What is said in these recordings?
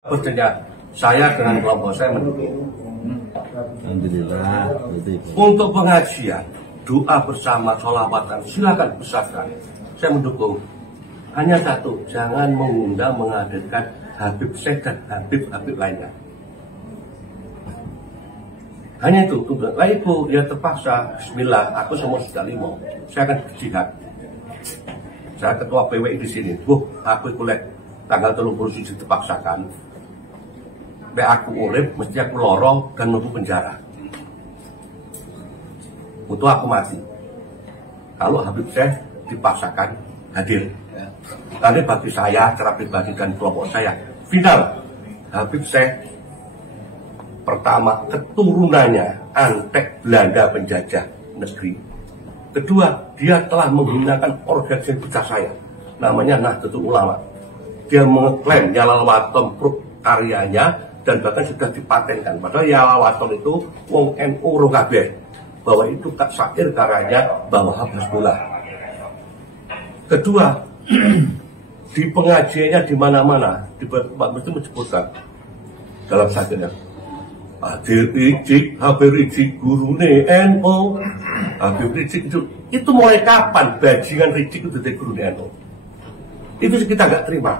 Pastinya saya dengan kelompok saya mendukung. Alhamdulillah. Untuk pengajian, doa bersama, sholawatan, silakan besarkan. Saya mendukung. Hanya satu, jangan mengundang menghadirkan Habib Syekh dan Habib lainnya. Hanya itu. Lah itu dia terpaksa. Bismillah, aku semua sudah limo. Saya akan berjihad. Saya ketua PWI di sini. Aku kuliah tanggal 30 dipaksakan. Aku urip, mesti aku lorong dan menuju penjara. Untuk aku mati. Kalau Habib Syekh dipaksakan hadir. Karena bagi saya, cara pribadi dan kelompok saya, final Habib Syekh pertama keturunannya antek Belanda penjajah negeri. Kedua, dia telah menggunakan organisasi besar saya, namanya Nahdlatul Ulama. Dia mengeklaim Yalal Waton karyanya dan bahkan sudah dipatenkan. Padahal Yalal Waton itu wong NU Rokabeh, bahwa itu tak syair karyanya bahwa Habibullah. Kedua, di pengajiannya di mana-mana, di tempat itu menyebutkan dalam syairnya, Habib Rizik gurune NU. Habib Rizik itu mulai kapan bajingan Rizik itu dari gurune NU? Itu kita nggak terima.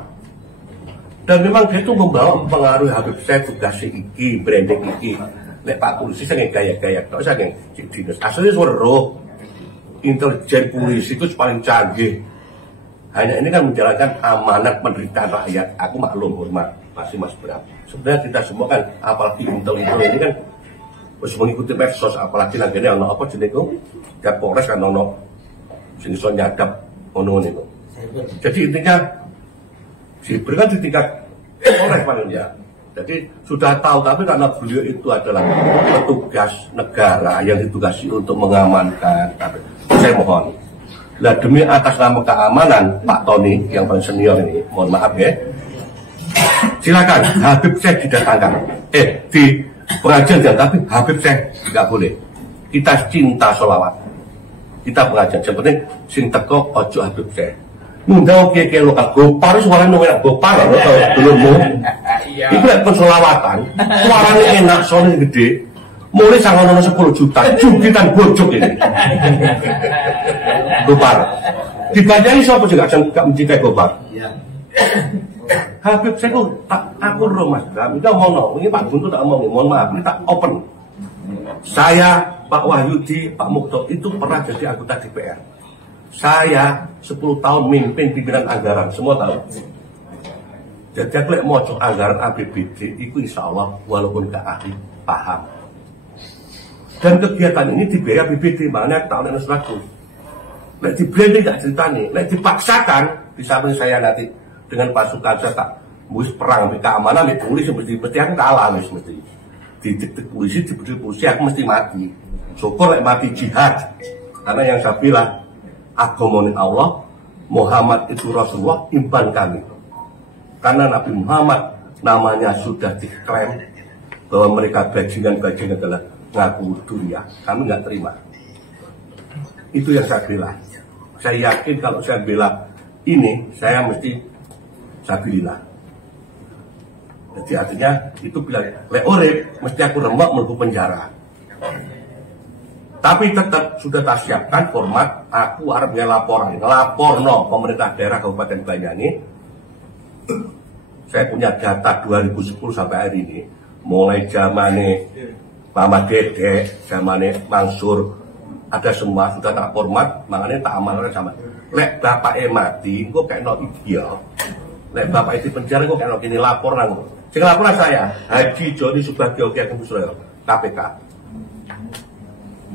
Dan memang dia itu mempengaruhi Habib Syekh tugas iki, branding iki. Nek Pak Polisi saya gaya-gaya, kalau saya cik dinas. Aslinya suara roh, intelijen polisi itu paling canggih. Hanya ini kan menjalankan amanat penderitaan rakyat. Aku maklum hormat, masih Mas Bram. Sebenarnya kita semua kan, apalagi intel ini kan harus mengikuti medsos, apalagi lagi ini ono apa jenis itu, tiap Polres kan ono sing iso nyadap ono itu. Jadi intinya Jibril kan di tingkat Polres paling ya. Jadi sudah tahu, tapi karena beliau itu adalah petugas negara yang ditugasi untuk mengamankan. Saya mohon, lah demi atas nama keamanan Pak Tony yang paling senior ini, mohon maaf ya, silakan Habib Syekh didatangkan. Di pengajian ya, tapi Habib Syekh tidak boleh. Kita cinta sholawat, kita pengajian. Yang penting sing teko ojo Habib Syekh. Ngundang kiai lokal Gopar, suaranya enak Gopar, belummu. Itu lihat pensolawatan, suaranya enak, soalnya gede. Mulai sangat 10 juta, jubitan bojok ini. Gopar. Dibacai siapa juga gak mencintai Gopar. Habib saya kok tak aku Mas Bram, itu ngomong, ini Pak Guntur tak ngomong, mohon maaf, ini tak open. Saya, Pak Wahyudi, Pak Mukto itu pernah jadi anggota DPR. Saya 10 tahun mimpin pimpinan anggaran, semua tahu. Jadi aku mau anggaran APBD, itu insya Allah walaupun gak ahli paham. Dan kegiatan ini dibiayai APBD, makanya tahun ini selaku. Nek di branding gak ceritanya, nek dipaksakan, di samping saya nanti dengan pasukan saya tak mus perang, keamanan, polisi mesti aku kalah mesti. Di polisi, di polisi aku mesti mati. Syukur nek mati jihad, karena yang saya bilang agamonin Allah, Muhammad itu Rasulullah, imban kami. Karena Nabi Muhammad namanya sudah diklaim bahwa mereka bajingan-bajingan adalah ngaku dunia. Kami nggak terima. Itu yang saya bilang. Saya yakin kalau saya bela ini, saya mesti sabilillah. Jadi artinya itu bilang leorep, mesti aku rembak menuju penjara. Tapi tetap sudah tak siapkan format aku harus ngelaporno pemerintah daerah Kabupaten Banyani. Saya punya data 2010 sampai hari ini, mulai zamane Mama Dede, zamane Mansur, ada semua sudah tak format, makanya tak amalkan sama. Lek bapak mati, kok kayak no iya. Lek bapak itu penjara, kok kayak no gini lapor nang. Sing laporan saya, Haji Joni Subagio Kiai Busroyo, KPK.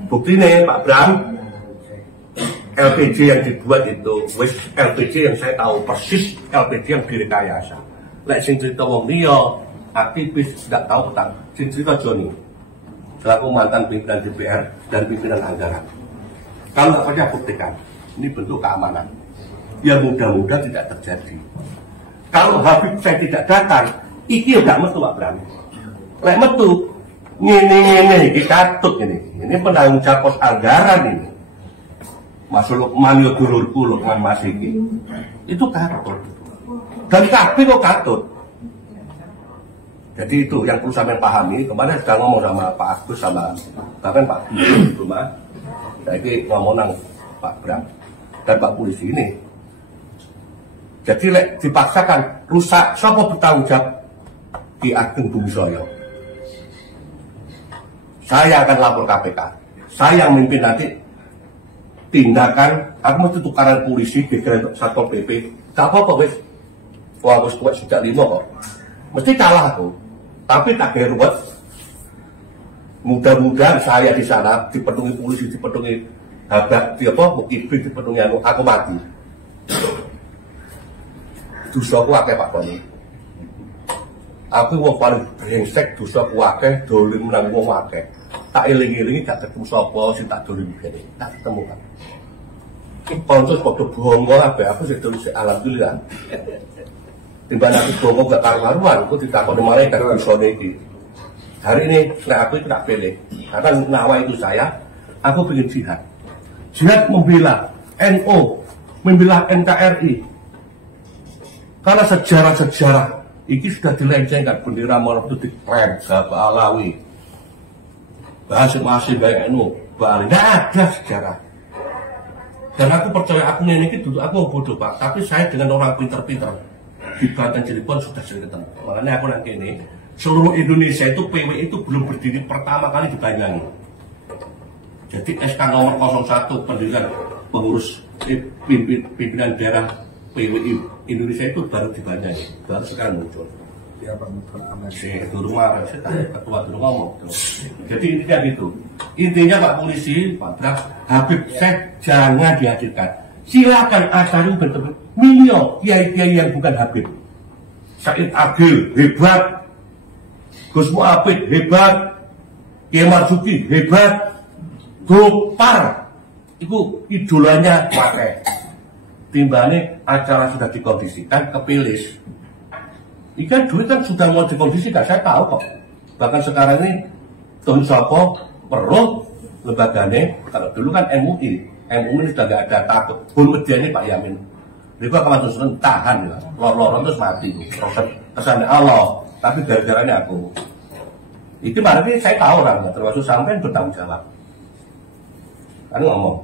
Bukti nih Pak Bram, LPG yang dibuat itu, LPG yang saya tahu persis LPG yang direkayasa. Lek sing cerita wong liya, aktivis tidak tahu tentang sing cerita Joni, selaku mantan pimpinan DPR dan pimpinan anggaran. Kalau nggak percaya buktikan, ini bentuk keamanan. Ya mudah-mudahan tidak terjadi. Kalau Habib saya tidak datang, iki nggak metu Pak Bram. Lek metu, ini katut ini penanggung jawab pos anggaran ini. Mas Lukman yo dulurku Lukman Mas iki. Itu katut. Dan kabeh kok katut. Jadi itu yang perlu sampai pahami. Kemarin sudah ngomong sama Pak Agus sama bahkan Pak Guru rumah. Saya ini ngomong nang Pak Bram dan Pak Polisi ini. Jadi dipaksakan rusak, siapa bertanggung jawab? Ki Ageng Bumi Soyo. Saya akan lapor KPK. Saya yang memimpin nanti tindakan. Aku mesti tukaran polisi di Satpol PP. Tak apa-apa wes. Wah, wes kuat sejak 5 kok. Mesti kalah aku. Tapi tak geruat. Mudah-mudahan saya di sana dipenuhi polisi, dipenuhi habak, mukibin, dipenuhi aku mati. Dosaku akeh Pak Koni. Aku wong paling brengsek, dosaku akeh, dolim nang wong akeh. Tak eling-elingi gak ketemu sapa sing tak dolim kene. Tak ketemu kan. Iki kanca padha bongo kabeh, aku sing dolim alhamdulillah. Timbang aku bongo gak karu-karuan, aku ditakoni malaikat dosane iki. Hari ini aku itu tak pilih. Karena nawa itu saya, aku ingin jihad. Jihad membela NU, membela NKRI. Karena sejarah-sejarah ini sudah dilencengkan, bendera Maulana itu diklaim, Bapak Alawi, masing-masing baik NU, Bali, tidak ada sejarah. Dan aku percaya aku ini duduk, aku bodoh Pak, tapi saya dengan orang pinter-pinter di Banten Cirebon sudah sering ketemu. Makanya aku nanti ini seluruh Indonesia itu PW itu belum berdiri pertama kali di Banyuwangi. Jadi SK nomor 01 pendirian pengurus pimpinan daerah PWI Indonesia itu baru di Banyuwangi, baru sekarang muncul. Siapa rumah ketua dulu ngomong. Jadi intinya gitu. Intinya Pak Polisi, Pak Brak, Habib Syekh jangan dihadirkan. Silakan acari bertemu milio kiai-kiai yang bukan Habib. Said Agil hebat, Gus Mu'abid hebat, Kiai Marzuki hebat, Gopar itu idolanya pakai. Timbangnya acara sudah dikondisikan kepilis. Ikan duit kan sudah mau dikondisikan, saya tahu kok. Bahkan sekarang ini Don Sopo perlu lembaganya, kalau dulu kan MUI sudah gak ada takut. Pun medianya Pak Yamin. Mereka akan terus tahan, lor-loran terus mati. Proses kesannya Allah, tapi gara-garanya aku. Itu berarti saya tahu orang, termasuk sampai bertanggung jawab. Kan ngomong.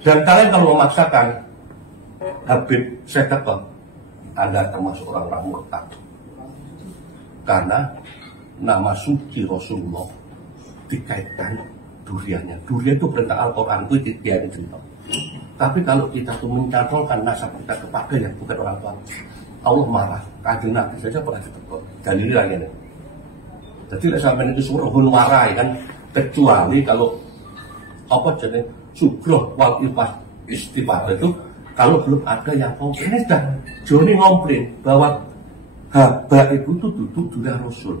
Dan kalian kalau memaksakan Habib Syekh Ketok, Anda termasuk orang-orang murtad. Karena nama suci Rasulullah dikaitkan duriannya. Durian itu perintah Al-Quran, itu tidak cerita. Tapi kalau kita tuh mencantolkan nasab kita kepada yang bukan orang tua, Allah marah. Kanjeng Nabi saja pernah ditegur. Dan ini lagi nih. Jadi sampai itu suruh warai kan, kecuali kalau apa jenis sugro wal istighfar itu kalau belum ada yang komplain. Ini sudah Joni ngomplain bahwa haba itu duduk durian Rasul.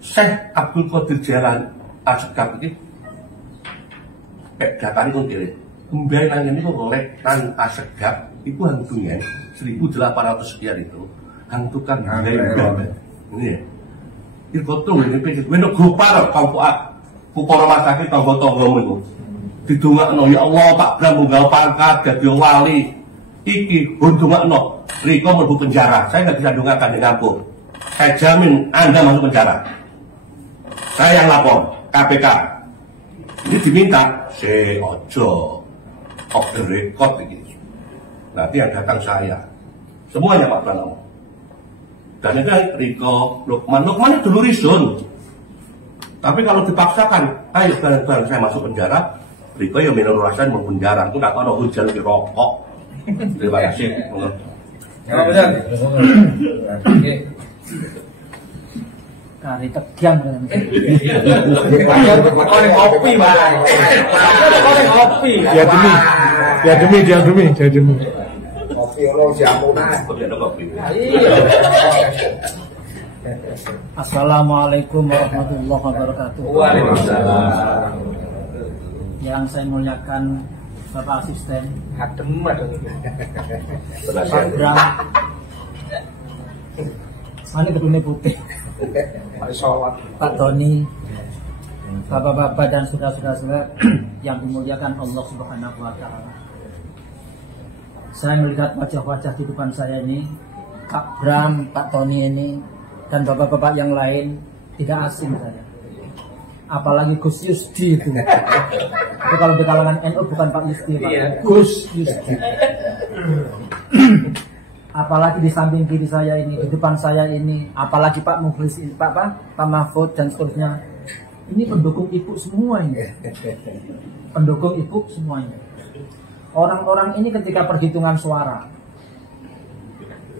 Syekh Abdul Qadir Jalan Asgab ini datang itu kiri membayar ini kok lek nang Asgab itu hantunya 1800 sekian itu hantukan ini ya itu betul ini pikir menurut Gopar kupar rumah sakit tonggo-tonggo itu didongakno ya Allah Pak Bram munggah pangkat dadi wali iki dongakno riko mlebu penjara. Saya nggak bisa dongakkan di kampung, saya jamin Anda masuk penjara. Saya yang lapor KPK. Ini diminta ojo off the record ini. Nanti yang datang saya semuanya Pak Pranowo. Dan itu Riko Lukman itu dulu Rizun. Tapi kalau dipaksakan, ayo bareng-bareng saya masuk penjara, Riko ya minum rasain mau penjara. Itu nggak tahu hujan di rokok. Terima kasih. Ya benar. Kari tegiang kan. Korek kopi, Pak. Korek kopi. Ya demi. Kopi orang jamunan. Iya. Assalamualaikum warahmatullahi wabarakatuh. Waalaikumsalam. Yang saya muliakan Bapak Asisten, Adem. Pak Bram, mana kedune putih, Pak Tony, Bapak-bapak dan saudara-saudara yang dimuliakan Allah Subhanahu wa Ta'ala. Saya melihat wajah-wajah di depan saya ini, Pak Bram, Pak Tony ini dan bapak-bapak yang lain tidak asing saya. Apalagi Gus Yusdi itu. Itu kalau di kalangan NU bukan Pak Yusdi, Pak. Gus Yusdi. Apalagi di samping kiri saya ini, di depan saya ini, apalagi Pak Mukhlis, Pak Mahfud dan seterusnya. Ini pendukung ibu semuanya. Pendukung ibu semuanya. Orang-orang ini ketika perhitungan suara,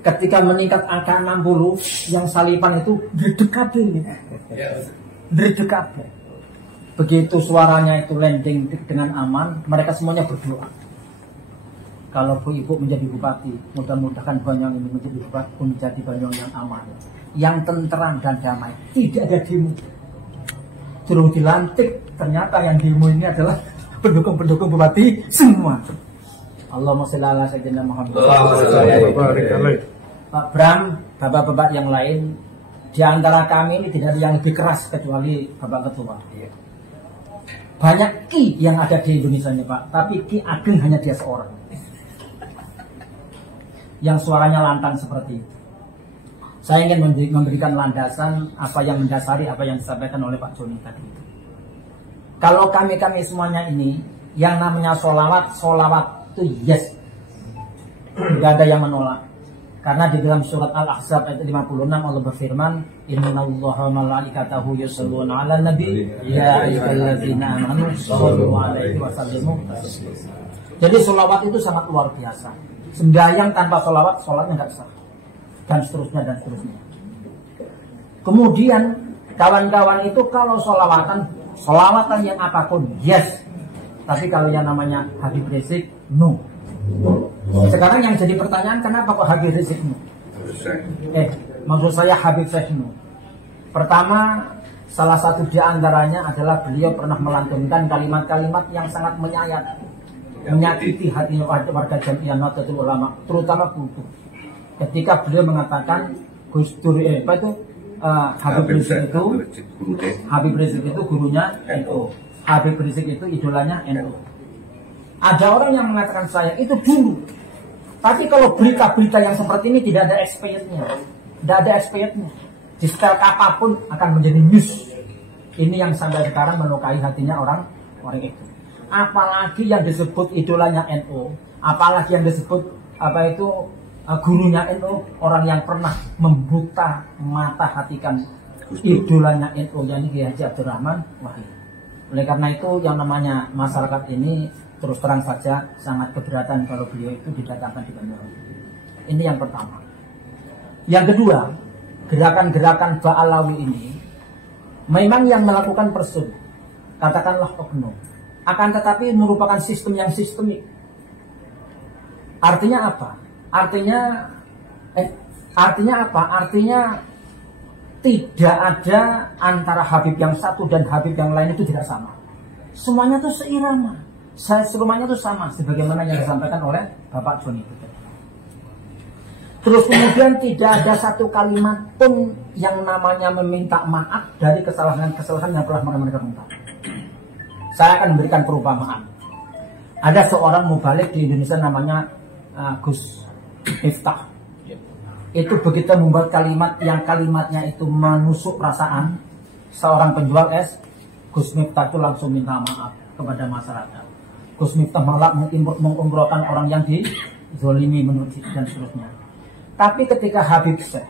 ketika meningkat angka 60, yang salipan itu dredekade ini. Dredekade. Begitu suaranya itu landing dengan aman, mereka semuanya berdoa. Kalau Bu Ibu menjadi bupati, mudah-mudahan Banyuwangi ini menjadi Banyuwangi yang aman, yang tenteram dan damai, tidak ada demo. Turun dilantik, ternyata yang demo ini adalah pendukung-pendukung bupati semua. Allahumma sholli ala sayyidina Muhammad. Pak Bram, bapak-bapak yang lain, di antara kami ini tidak ada yang lebih keras kecuali Bapak Ketua. Banyak Ki yang ada di Indonesia ini Pak, tapi Ki Ageng hanya dia seorang yang suaranya lantang seperti itu. Saya ingin memberikan landasan apa yang mendasari apa yang disampaikan oleh Pak Joni tadi itu. Kalau kami semuanya ini yang namanya solawat itu yes, tidak ada yang menolak. Karena di dalam surat Al-Ahzab ayat 56 Allah berfirman, Innallaha wa malaikatahu yusholluna 'alan nabi ya ayyuhalladzina amanu shollu 'alaihi wa sallimu. Jadi sholawat itu sangat luar biasa. Sembahyang tanpa sholawat, sholatnya nggak sah. Dan seterusnya dan seterusnya. Kemudian kawan-kawan itu kalau sholawatan yang apapun yes. Tapi kalau yang namanya Habib Rizik no. Sekarang yang jadi pertanyaan, kenapa kok Habib Rizik no? Maksud saya Habib Rizik no. Pertama, salah satu di antaranya adalah beliau pernah melantunkan kalimat-kalimat yang sangat menyakiti hati warga Jamiah Nahdlatul Ulama, terutama Kultur. Ketika beliau mengatakan Gus Dur Habib Rizik itu gurunya NU, Habib Rizik itu idolanya NU. Ada orang yang mengatakan saya itu dulu. Tapi kalau berita-berita yang seperti ini tidak ada expirednya. Tidak ada expirednya. Di setel apapun akan menjadi news. Ini yang sampai sekarang melukai hatinya orang itu. Apalagi yang disebut idolanya NU, apalagi yang disebut gurunya NU, orang yang pernah membuta mata hatikan idolanya NU, yakni Kiai Haji Abdurrahman Wahid. Oleh karena itu yang namanya masyarakat ini terus terang saja sangat keberatan kalau beliau itu didatangkan di Banyuwangi. Ini yang pertama. Yang kedua, gerakan-gerakan Ba'alawi ini memang yang melakukan person, katakanlah oknum, akan tetapi merupakan sistem yang sistemik. Artinya apa? Artinya apa? Artinya tidak ada antara Habib yang satu dan Habib yang lain itu tidak sama. Semuanya itu seirama. Semuanya itu sama sebagaimana yang disampaikan oleh Bapak Joni. Terus kemudian tidak ada satu kalimat pun yang namanya meminta maaf dari kesalahan-kesalahan yang telah mereka minta. Saya akan memberikan perumpamaan. Ada seorang mubalik di Indonesia namanya Gus Miftah. Itu begitu membuat kalimat yang kalimatnya itu menusuk perasaan seorang penjual es, Gus Miftah itu langsung minta maaf kepada masyarakat. Gus Miftah malah mengumrohkan orang yang dizolimi menurut dan seterusnya. Tapi ketika Habib Syekh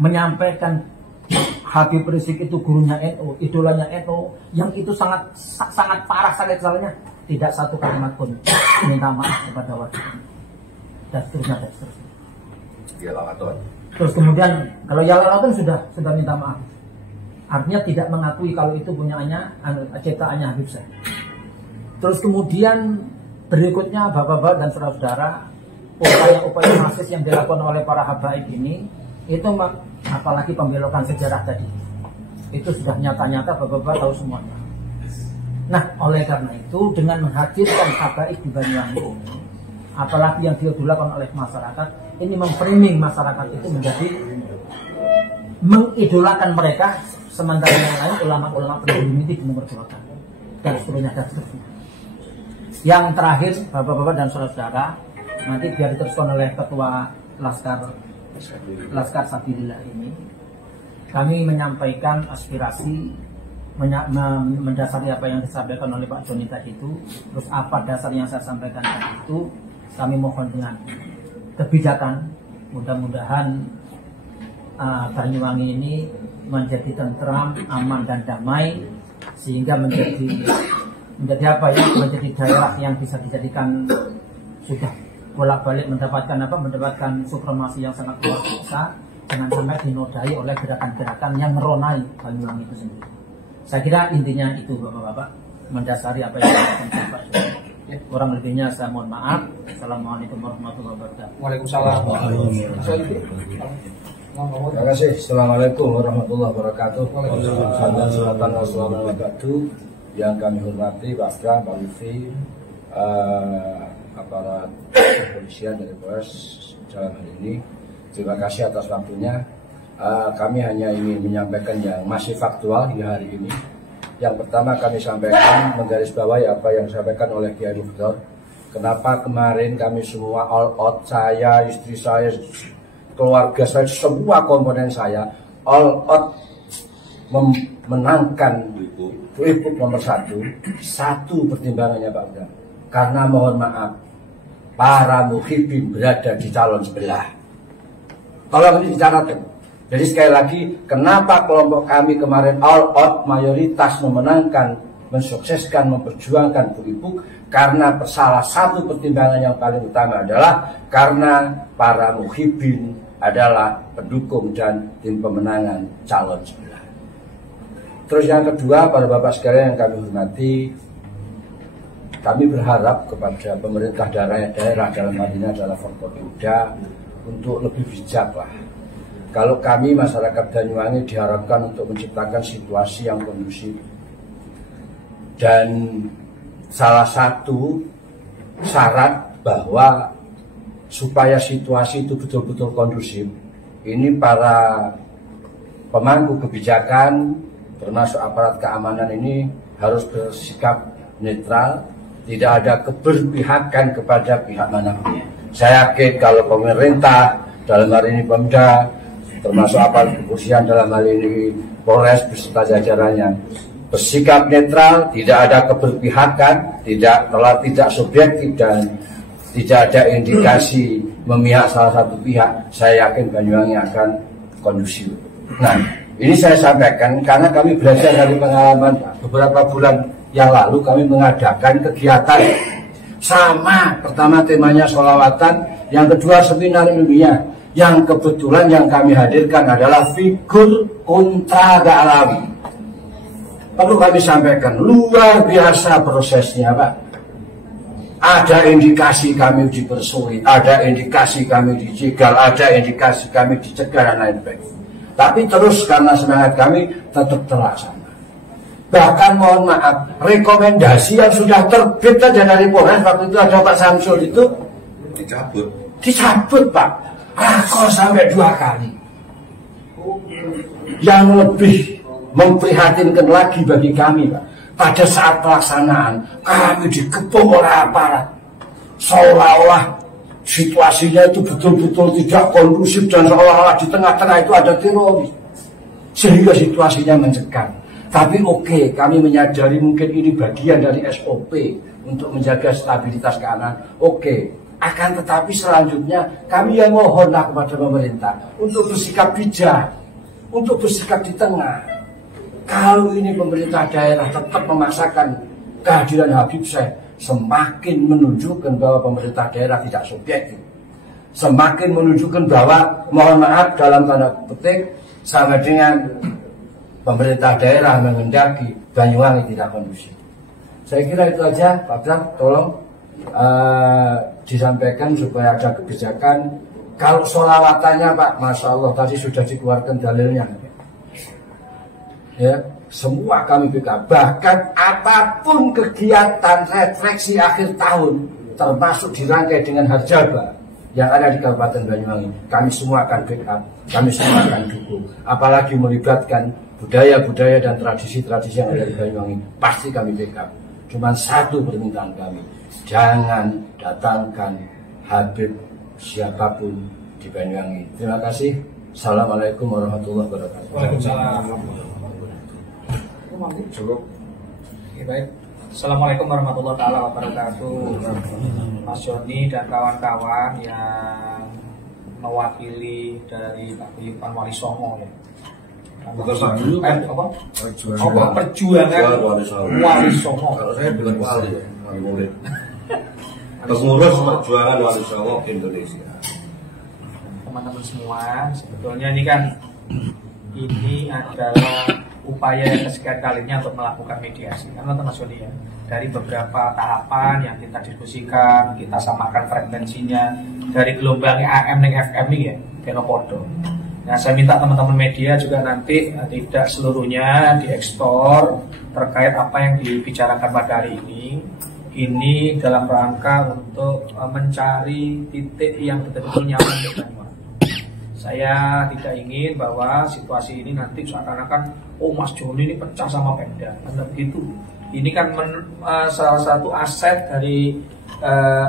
menyampaikan Habib Rizik itu gurunya NU, idolanya NU, yang itu sangat parah sakit salahnya, tidak satu kalimat pun minta maaf kepada warga dan seterusnya dan seterusnya. Terus kemudian kalau Yalalaton sudah minta maaf, artinya tidak mengakui kalau itu punyaannya ciptaannya Habib Syekh. Terus kemudian berikutnya bapak-bapak dan saudara-saudara, upaya-upaya masif yang dilakukan oleh para habaib ini itu apalagi pembelokan sejarah tadi itu sudah nyata-nyata bapak-bapak tahu semuanya. Nah oleh karena itu dengan menghadirkan habaib di Banyuwangi ini, apalagi yang diidolakan oleh masyarakat, ini memframing masyarakat itu menjadi mengidolakan mereka, sementara yang lain ulama-ulama pendahulu ini dinomorduakan dan seterusnya dan seterusnya. Yang terakhir bapak-bapak dan saudara-saudara, nanti biar diteruskan oleh ketua Laskar Sabilillah ini. kami menyampaikan aspirasi mendasari apa yang disampaikan oleh Pak Joni tadi itu. Terus apa dasar yang saya sampaikan tadi itu, kami mohon dengan kebijakan, mudah-mudahan Banyuwangi ini menjadi tentram, aman dan damai, sehingga menjadi apa ya, menjadi daerah yang bisa dijadikan sudah bolak-balik mendapatkan supremasi yang sangat luar biasa, jangan sampai dinodai oleh gerakan-gerakan yang meronai Banyuwangi itu sendiri. Saya kira intinya itu Bapak-bapak, mendasari apa yang disampaikan Pak Joni. Kurang lebihnya saya mohon maaf. Assalamualaikum warahmatullahi wabarakatuh. Waalaikumsalam. Terima kasih. Assalamualaikum warahmatullahi wabarakatuh. Assalamualaikum yang kami hormati Pak Bram, Pak Lutfi, aparat kepolisian dari Polres dalam hal ini. Terima kasih atas waktunya. Kami hanya ingin menyampaikan yang masih faktual hingga hari ini. Yang pertama kami sampaikan menggarisbawahi apa yang disampaikan oleh Kiai Mufdor. Kenapa kemarin kami semua all out, saya, istri saya, keluarga saya, semua komponen saya all out memenangkan Ibu nomor 1. Satu pertimbangannya Pak Bram, karena mohon maaf para muhibin berada di calon sebelah. Tolong ini dicatatkan. Jadi sekali lagi, kenapa kelompok kami kemarin all out mayoritas memenangkan, mensukseskan, memperjuangkan Bu Ibu? Karena salah satu pertimbangan yang paling utama adalah karena para muhibin adalah pendukung dan tim pemenangan calon sebelah. Terus yang kedua, para bapak sekalian yang kami hormati, kami berharap kepada pemerintah daerah dalam hal ini adalah Forkopimda untuk lebih bijak lah. Kalau kami masyarakat Banyuwangi diharapkan untuk menciptakan situasi yang kondusif, dan salah satu syarat bahwa supaya situasi itu betul-betul kondusif, ini para pemangku kebijakan termasuk aparat keamanan ini harus bersikap netral, tidak ada keberpihakan kepada pihak manapun. Saya yakin kalau pemerintah dalam hal ini Pemda, termasuk aparat kepolisian dalam hal ini Polres beserta jajarannya bersikap netral, tidak ada keberpihakan, tidak subjektif dan tidak ada indikasi memihak salah satu pihak, saya yakin Banyuwangi akan kondusif. Nah, ini saya sampaikan karena kami belajar dari pengalaman beberapa bulan yang lalu kami mengadakan kegiatan sama, pertama temanya sholawatan, yang kedua seminar ilmiah. Yang kebetulan yang kami hadirkan adalah figur Kunta Ga'alawi. Perlu kami sampaikan, luar biasa prosesnya Pak. Ada indikasi kami dipersulit, ada indikasi kami dijegal, ada indikasi kami dicegah dan lain sebagainya. Tapi terus karena semangat kami tetap terlaksana. Bahkan mohon maaf, rekomendasi yang sudah terbit saja dari Polres waktu itu ada Pak Samsul itu dicabut Pak. Kok sampai 2 kali. Yang lebih memprihatinkan lagi bagi kami Pak, pada saat pelaksanaan kami dikepung oleh aparat, seolah-olah situasinya itu betul-betul tidak kondusif dan seolah-olah di tengah-tengah itu ada teroris, sehingga situasinya mencekam. Tapi oke, kami menyadari mungkin ini bagian dari SOP untuk menjaga stabilitas keamanan. Oke. Akan tetapi selanjutnya kami yang mohonlah kepada pemerintah untuk bersikap bijak, untuk bersikap di tengah. Kalau ini pemerintah daerah tetap memaksakan kehadiran Habib Syekh, semakin menunjukkan bahwa pemerintah daerah tidak subjektif, semakin menunjukkan bahwa mohon maaf dalam tanda petik sama dengan pemerintah daerah menghendaki Banyuwangi tidak kondusif. Saya kira itu aja Pak Bram, tolong disampaikan supaya ada kebijakan. Kalau sholawatannya Pak, Masya Allah tadi sudah dikeluarkan dalilnya ya, semua kami backup. Bahkan apapun kegiatan refleksi akhir tahun termasuk dirangkai dengan Harjaba yang ada di Kabupaten Banyuwangi, kami semua akan backup, kami semua akan dukung. Apalagi melibatkan budaya-budaya dan tradisi-tradisi yang ada di Banyuwangi, pasti kami backup. Cuman satu permintaan kami, jangan datangkan Habib siapapun di Banyuwangi. Terima kasih. Assalamualaikum warahmatullahi wabarakatuh. Waalaikumsalam. Cukup. Oke, baik. Assalamualaikum warahmatullahi wabarakatuh. Mas Joni dan kawan-kawan yang mewakili dari Paguyuban Wali Songo ya. Perjuangan Wali Songo. Kalau saya bilang wali ya, wali murid. Pengurus perjuangan Wali Songo Indonesia. Teman-teman semua, sebetulnya ini adalah upaya yang kesekian kalinya untuk melakukan mediasi. Karena Mas Joni ya, dari beberapa tahapan yang kita diskusikan, kita samakan frekuensinya dari gelombang AM dan FM ini ya, Benopodo. Nah, saya minta teman-teman media juga nanti tidak seluruhnya diekspor terkait apa yang dibicarakan pada hari ini. Ini dalam rangka untuk mencari titik yang betul-betul nyaman untuk Banyuwangi. Saya tidak ingin bahwa situasi ini nanti seakan-akan, oh Mas Joni ini pecah sama Pemda. Karena begitu. Ini kan salah satu aset dari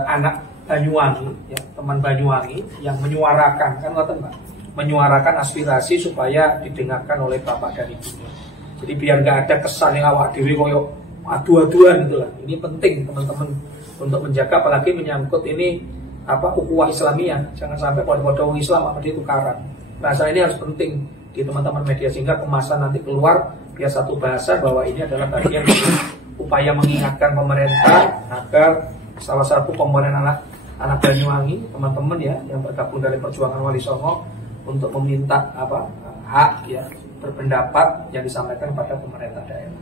anak Banyuwangi, ya, teman Banyuwangi yang menyuarakan, kan ngoten Pak, menyuarakan aspirasi supaya didengarkan oleh Bapak dan Ibunya. Jadi biar nggak ada kesan yang awak dewi koyok adu-aduan gitu lah. Ini penting teman-teman untuk menjaga, apalagi menyangkut ini ukhuwah Islamiyah. Jangan sampai pada Islam apa ditukaran. Bahasa ini harus penting di teman-teman media sehingga kemasan nanti keluar biar satu bahasa bahwa ini adalah bagian dari upaya mengingatkan pemerintah agar salah satu komponen anak Banyuwangi, teman-teman ya yang bergabung dari perjuangan Wali Songo untuk meminta hak ya berpendapat yang disampaikan pada pemerintah daerah.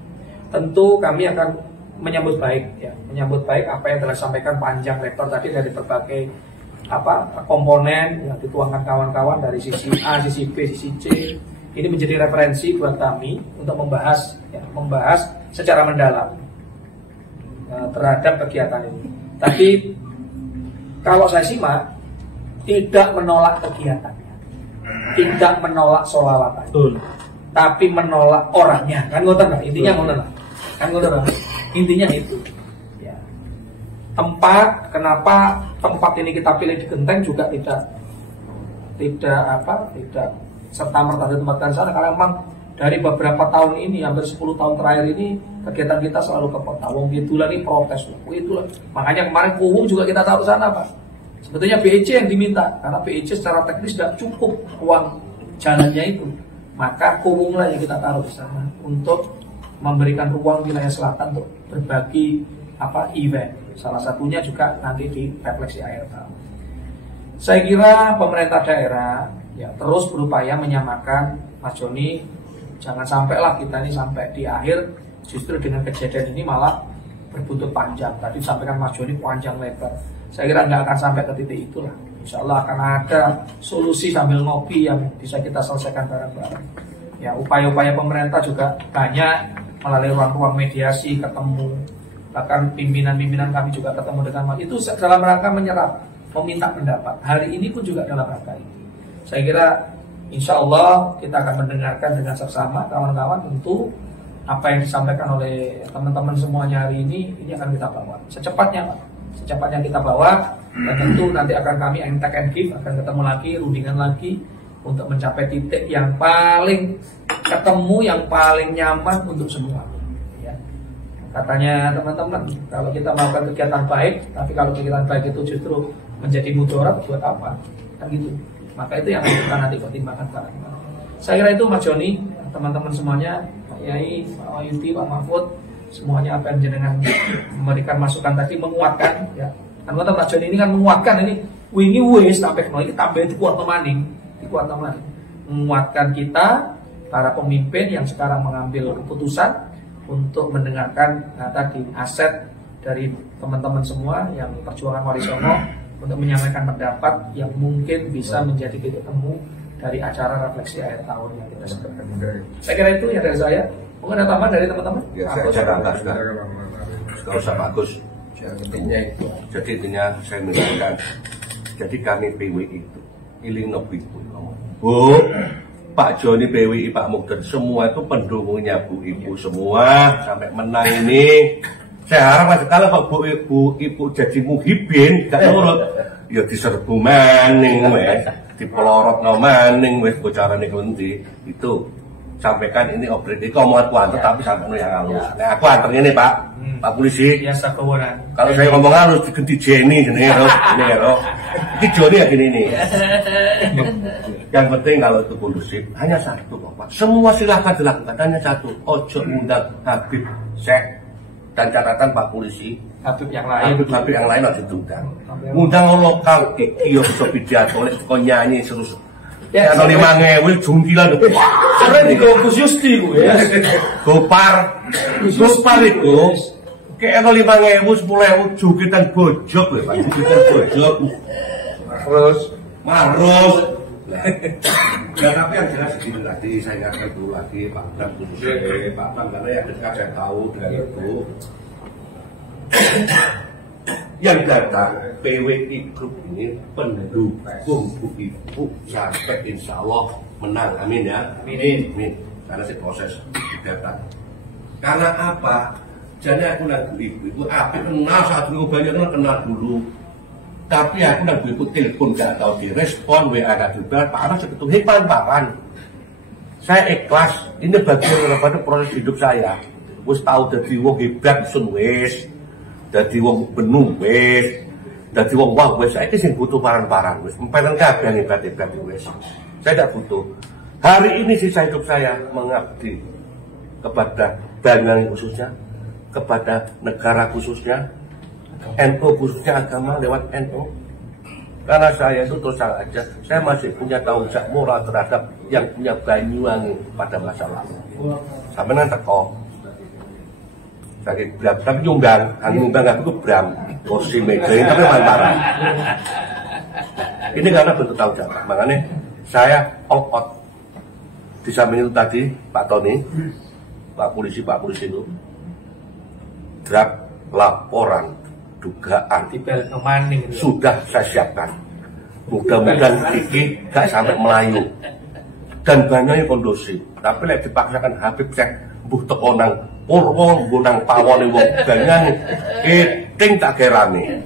Tentu kami akan menyambut baik apa yang telah disampaikan panjang lebar tadi dari berbagai komponen yang dituangkan kawan-kawan dari sisi A, sisi B, sisi C. Ini menjadi referensi buat kami untuk membahas secara mendalam terhadap kegiatan ini. Tapi kalau saya simak tidak menolak kegiatannya. Tidak menolak sholawatan, tapi menolak orangnya. Kan ngoten lah, intinya ngoten lah. Kan ngoten lah. Intinya itu. Ya. Kenapa tempat ini kita pilih di Genteng juga tidak serta merta ditempatkan di sana, karena memang dari beberapa tahun ini, hampir 10 tahun terakhir ini kegiatan kita selalu ke kota. Wong Kidul ini protes, makanya kemarin Kuwung juga kita taruh sana Pak. Sebetulnya BEC yang diminta, karena BEC secara teknis tidak cukup uang jalannya itu. Maka Kuwung lah yang kita taruh di sana untuk memberikan ruang wilayah selatan untuk berbagi event. Salah satunya juga nanti di refleksi air tahun. Saya kira pemerintah daerah ya terus berupaya menyamakan. Mas Joni, jangan sampailah kita ini sampai di akhir justru dengan kejadian ini malah berbuntut panjang. Tadi disampaikan Mas Joni panjang lebar. Saya kira nggak akan sampai ke titik itulah. Insya Allah akan ada solusi sambil ngopi yang bisa kita selesaikan bareng-bareng. Ya, upaya-upaya pemerintah juga banyak melalui ruang-ruang mediasi, ketemu, bahkan pimpinan-pimpinan kami juga ketemu dengan itu dalam rangka menyerap, meminta pendapat. Hari ini pun juga dalam rangka ini. Saya kira insya Allah kita akan mendengarkan dengan seksama kawan-kawan. Tentu apa yang disampaikan oleh teman-teman semuanya hari ini akan kita bawa secepatnya Pak. Secepatnya kita bawa, dan tentu nanti akan kami take and give, akan ketemu lagi, rundingan lagi untuk mencapai titik yang paling ketemu, yang paling nyaman untuk semua. Ya. Katanya teman-teman, kalau kita melakukan kegiatan baik, tapi kalau kegiatan baik itu justru menjadi mudarat, buat apa? Kan gitu. Maka itu yang kita nanti pertimbangkan bareng-bareng. Saya kira itu Mas Joni, teman-teman semuanya, Pak Yai, Pak Wayuti, Pak Mahfud, semuanya apa yang jenengan memberikan masukan tadi menguatkan ya. Kan Pak Joni ini kan menguatkan ini wingi wis sampai ini tambah dikuat maning, menguatkan kita para pemimpin yang sekarang mengambil keputusan untuk mendengarkan tadi aset dari teman-teman semua yang perjuangan Wali Songo untuk menyampaikan pendapat yang mungkin bisa menjadi titik temu dari acara refleksi akhir tahun yang kita sebarkan. Saya kira itu ya dari saya. Mungkin ada tambahan dari teman-teman? Ya, saya tambah sudah. Kalau usah bagus. Jadi intinya saya mengingatkan. Jadi kami PWI itu iling nobi Bu, Pak Joni PWI, Pak Mukden, semua itu pendukungnya Bu Ibu semua sampai menang ini. Saya harap kalau Bu Ibu jadi muhibin, gak nurut, ya diserbu maning wes. dipelorotno maning wis bocarane kelenti itu sampaikan ini operasi omongan kuantet tapi sampai yang halus. Nah aku antar ini Pak, Pak Polisi. Biasa kewonan. Kalau saya ngomong halus diganti Jenny jenenge lho, ini ya lho. Iki Joni ya gini nih. Yang penting kalau itu kondusif hanya satu kok Pak. Semua silahkan dilakukan hanya satu. Ojo undang Habib Syekh dan catatan Pak Polisi. Habib yang lain. Habib yang lain harus diundang. Undang lokal iki yo bisa pidato lek kok nyanyi terus. Ya, kalau 5.000 jungkilan tuh. Karena di Gus Yusti gue ya. Gopar itu. Kayak kalau 5.000 10.000 jungkitan bojok ya Pak. Jungkitan bojok. Marus. Ya tapi yang jelas begini tadi saya ingatkan dulu lagi Pak Bram khususnya Pak Bram karena yang dekat saya tahu dengan itu. Yang datang PWI Group ini pendukung ibu sampai insya Allah menang, amin ya, amin. Karena si proses datang. Karena apa? Jadi aku nak ibu api kenal saat minggu banyak kenal dulu. Tapi aku nak ibu telepon gak tahu direspon WA gak juga. Parah sebetul hepan. Saya ikhlas. Ini bagian daripada proses hidup saya. Wis tahu dari wong hebat sun wis. Dadi wong benu wis, dadi wong wah wis saiki sing butuh paran-paran wis. Mpen kabeh hebat-hebat wis. Saya tidak butuh. Hari ini sisa hidup saya mengabdi kepada Banyuwangi khususnya, kepada negara khususnya, NU khususnya agama lewat NU. Karena saya itu terus saja, saya masih punya tanggung jawab moral terhadap yang punya Banyuwangi pada masa lalu. Sampai nanti teko. Sakit Bram, tapi nyumbang aku Bram, kursi meja ini tapi mantaran. Ini karena bentuk tanggung jawab, makanya saya all out. Di samping itu tadi Pak Tony, Pak Polisi itu draft laporan dugaan sudah saya siapkan. Mudah-mudahan ini gak sampai Melayu dan banyaknya kondusif. Tapi lek dipaksakan Habib Syekh mbuh teko nang Purwo gunang pawone wong Banyuwangi eting tak kerane.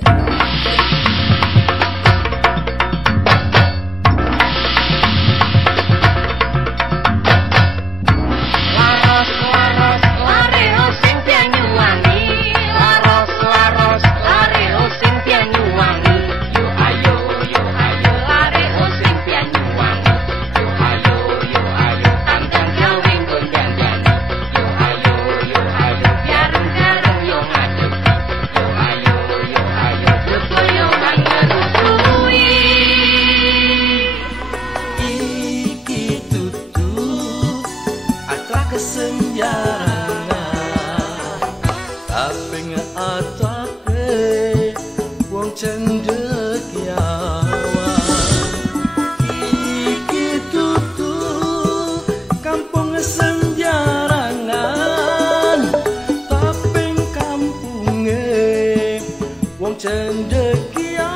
Cendekia